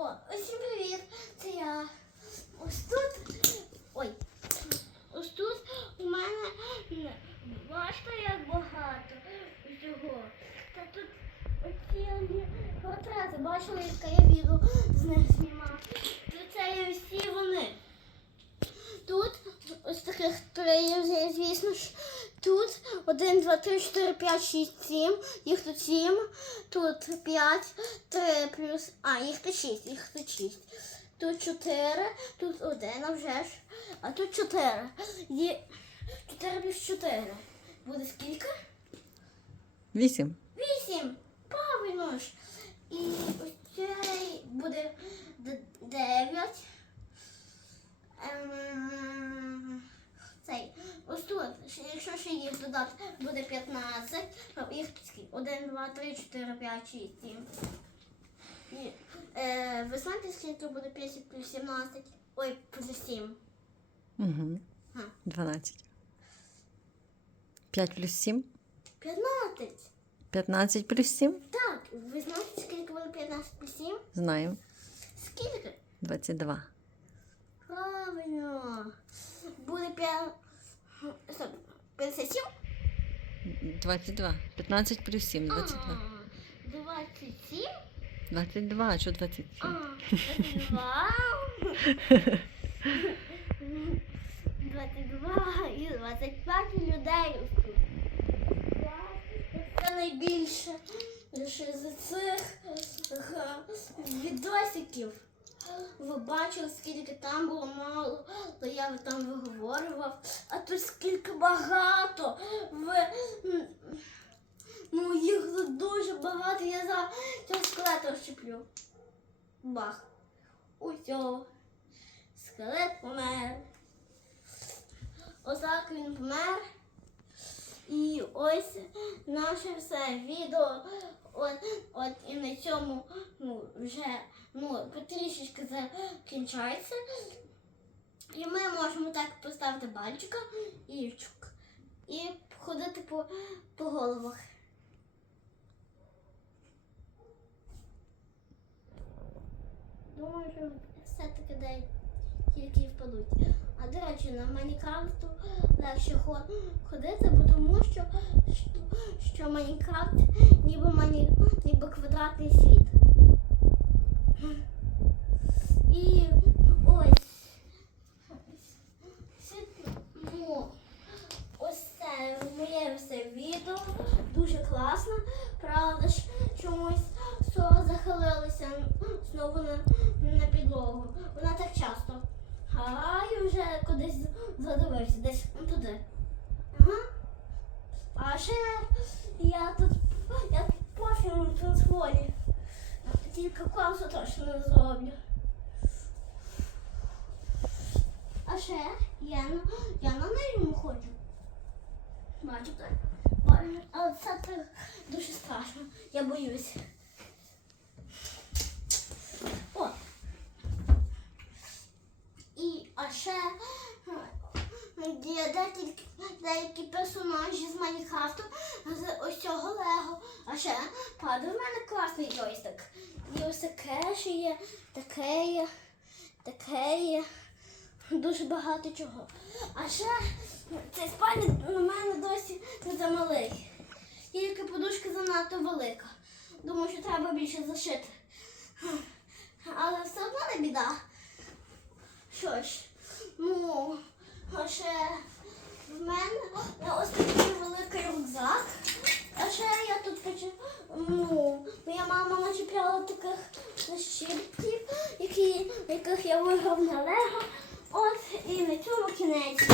О, усім привіт! Це я. Ось тут. Ой. Ось тут у мене бачите, як багато всього. Та тут оці портрети. Бачили, яка я відео з них знімав. Тут це є всі вони. Тут ось таких три є, звісно ж. Тут 1, 2, 3, 4, 5, 6, 7. Їх тут 7. Тут 5, 3 плюс. А, їх тут 6, їх тут 6. Тут 4, тут 1, а вже ж. А тут 4. Є 4 плюс 4. Буде скільки? Вісім. 8. Правильно ж. І ось цей буде 9. Ем, цей. Ось тут, ще- якщо ще їх додати, буде 15. А Їх скільки? 1, 2, 3, 4, 5, 6, 7. І, е, ви знаєте, скільки буде 5 плюс 17? Ой, плюс 7. Угу. Га. Дванадцять. П'ять плюс сім. 15. П'ятнадцять плюс сім. Так, ви знаєте, скільки буде 15 плюс 7? Знаємо. Скільки? Двадцять два. Правильно. Буде 5... Стоп, 57? Двадцять два. П'ятнадцять плюс сім. Двадцять два. А, 27? Двадцять два. А що двадцять А, сім? 22. 22 і 25 людей. Це найбільше лише з цих відосиків. Ви бачили, скільки там було мало, то я там виговорював, а тут скільки багато. Ви, ну, їх тут дуже багато, я за цього скелета щеплю. Бах. Усьо. Скелет помер. Отак він помер. Ось наше все відео. От, от і на цьому ну, вже ну, потрішечки закінчається. І ми можемо так поставити бальчика і чук. І ходити по, по головах. Думаю, що все-таки де тільки впадуть. А до речі, на Майнкрафту легше хо- ходити, бо тому що, що Майнкрафт ніби, мані, ніби квадратний світ. І ось. Світ- ну, Ось це моє все відео. Дуже класно. Правда ж, чомусь сова захилилася знову на, на підлогу. Вона так часто. А кудись задивився, десь туди. Ага. А ще я тут я профіль на трансфолі. Тільки класу точно не зроблю. А ще я я на нижньому ходжу. Бачите? Але це так дуже страшно. Я боюсь. О. І а ще е, є декілька деякі персонажі з Майнкрафту з ось цього Лего. А ще правда в мене класний джойстик. І ось таке ще є, таке є, таке є. Дуже багато чого. А ще цей спальник на мене досі не замалий. Тільки подушка занадто велика. Думаю, що треба більше зашити. Але все одно не біда. Що ж, ну, а ще мене ось такий великий рюкзак. А ще я тут почав, ну, моя мама начепляла таких защитків, які, яких я виграв на Лего. От і на цьому кінець.